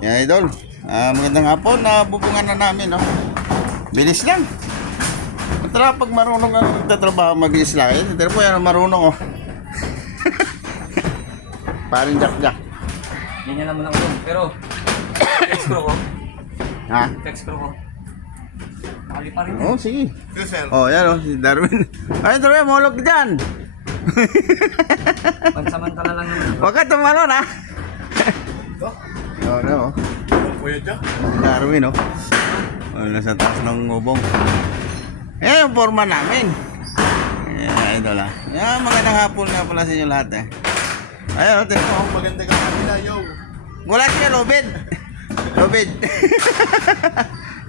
Yan, idol. Magandang hapon. Bubungan na namin, no? Bilis lang. Tara, pag marunong ang tatrabaho, mabilis lang. Pero po yan, marunong, oh. Paring jack-jack. Hindi niya naman ako yun. Pero, text ko ko. Ha? Text ko ko. Nakali pa rin. Oh, sige. Oh, yan, oh. Si Darwin. Ay, Darwin, mulog ka dyan. Pansamantala lang naman. Huwag ka tumalon, ha? Oh, no, oh. Darwin, oh. Oh, nasa taas ng ngubong. Eh, yung forma namin. Yeah, idol, ha. Yeah, magandang hapon nga pala sa inyo lahat, eh. Ayun, tingnan mo. Maganda ka kanila, yo. Wala siya, Robin. Robin.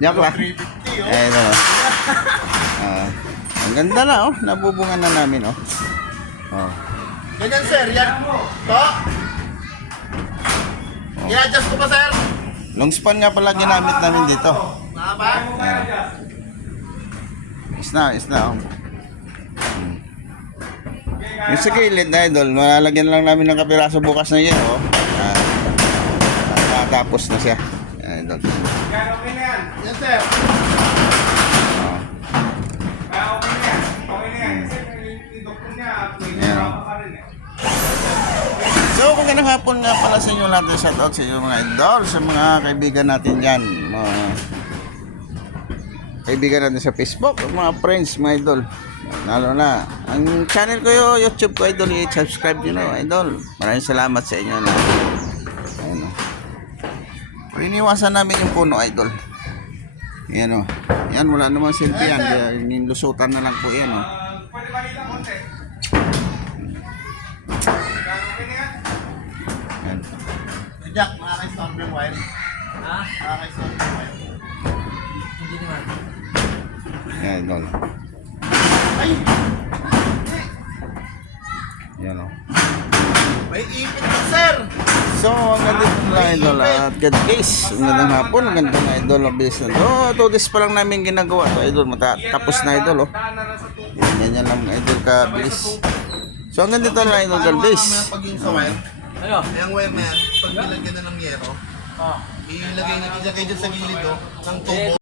Joke lang. 350, oh. Ayun, oh. Ang ganda na, oh. Nabubungan na namin, oh. Oh. Ganyan, sir. Yan. To. I-adjust ko pa, sir. Long span nga pala ginamit namin dito. Mahaba? Is na, oh. Yung sa gilid na, idol, malalagyan lang namin ng kapiraso bukas na yun, oh. Tapos na siya. Yan, idol. Okay na yan. Yan, sir. Oh. Okay na yan. Okay na yan. Kasi yung doktor niya, Ayan. pa rin eh. So, magandang hapon nga pala sa inyo lahat. Shoutout sa inyo mga idol, sa mga kaibigan natin dyan. Mga kaibigan natin sa Facebook, mga friends, mga idol. Lalo na, ang channel ko yung YouTube ko, idol, i-subscribe nyo na, idol. Maraming salamat sa inyo na. Ayan, o. Iniwasan namin yung puno, idol. Ayan, o. Yan, wala naman selfie yan. Kaya nilusutan na lang po yan, o. Pwede ba nila konti? Okay na yan. Ayan. Jack, nakaka-stop yung wire. Ha? Nakaka-stop yung wire. Hindi naman. Ayan, idol. Ay! Ayan, o. May ipit pa, sir. So, ang ganda ito lang, idol. At God case. Ang gandang hapon. Ang ganda na, idol. Ang bilis na. Oh, 2 days pa lang namin ginagawa ito, idol. Tapos na, idol, oh. Yan lang, idol, ka-bilis. So, ang ganda ito lang, idol, God-base. Mamaya pag yung sa wire, Ayo. yung wire na yan, pag nilagyan na ng yero, Oh. ilagay dyan sa gilid, oh, ng tubo.